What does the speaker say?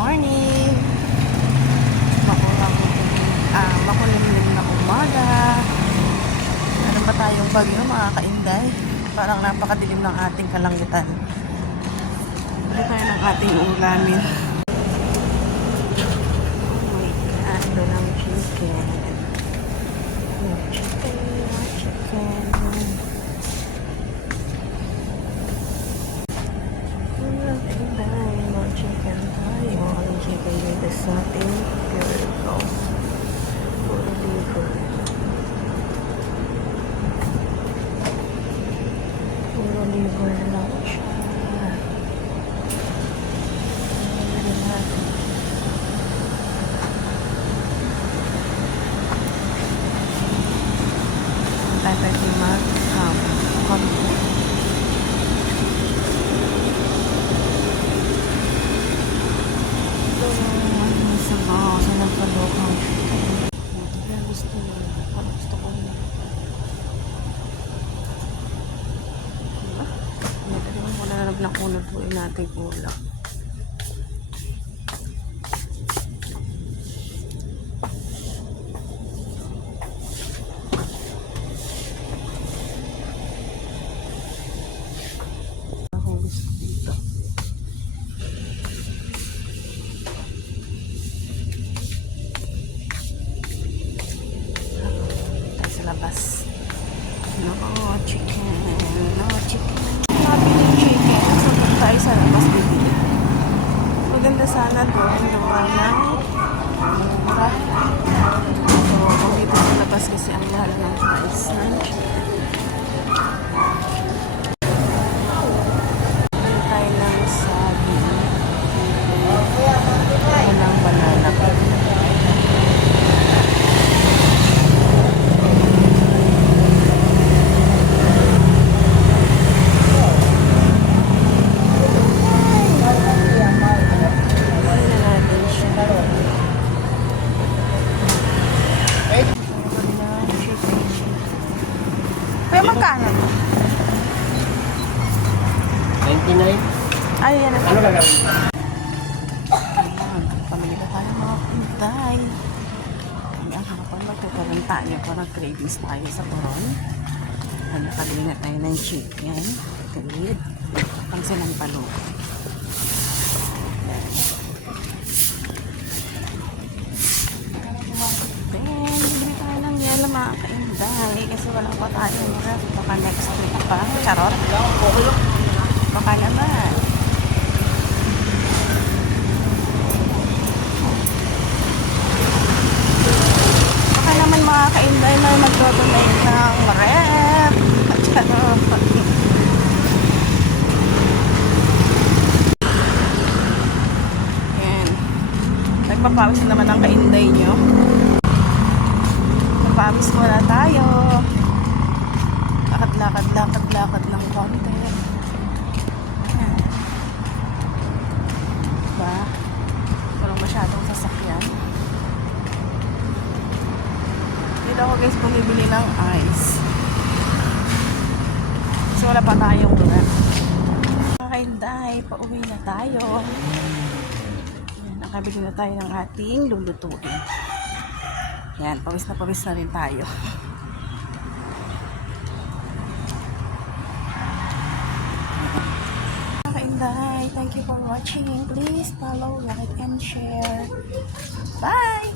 morning. Makulimlim na umaga. Meron pa tayong bagyo mga kainday. Parang napakadilim ng ating kalangitan. Bili tayo ng ating ulamin. Oh my God, ito ng chicken. Chicken. Chicken tayo. Ang chicken dito sa ating pure gold. Puro liver. Puro liver lang siya. Ayan natin. Tatay si konti. Nakunutuin natin ulam. Ako gusto dito. Tayo sa labas. No chicken. No chicken. Nabili chicken. So, tayo sa labas bibili. Maganda sana doon. Gawa ng mura. So, kung dito sa labas kasi ang mahal ng price ng chicken. Bili tayo ng saging. Tayo ng banana. Pero magkano to? 99. Ay, yan na. Ano gagawin? Ayan, pamilya tayo mga kuntay. Ang harapan magtutulang tayo para cravings tayo sa koron. Nakabili na tayo ng chicken. Kalid. Pang sinampalo. Then, bili tayo ng yelo mga kainday. Kasi wala pa tayo. Baka next week pa. Charot. Baka naman. Baka naman mga kainday na nagdodonate ng rep. Charot. Yan. Nagpapawis naman ang kainday nyo. Nagpapawis muna tayo. Lakad ng konti. Diba? Walang masyadong sasakyan. Dito ako guys bumibili ng ice. Kasi wala pa tayong lugar. Kainday, pauwi na tayo. Yan, nakabili na tayo ng ating lulutuin. Yan, pawis na rin tayo. Thank you for watching. Please follow, like, and share. Bye!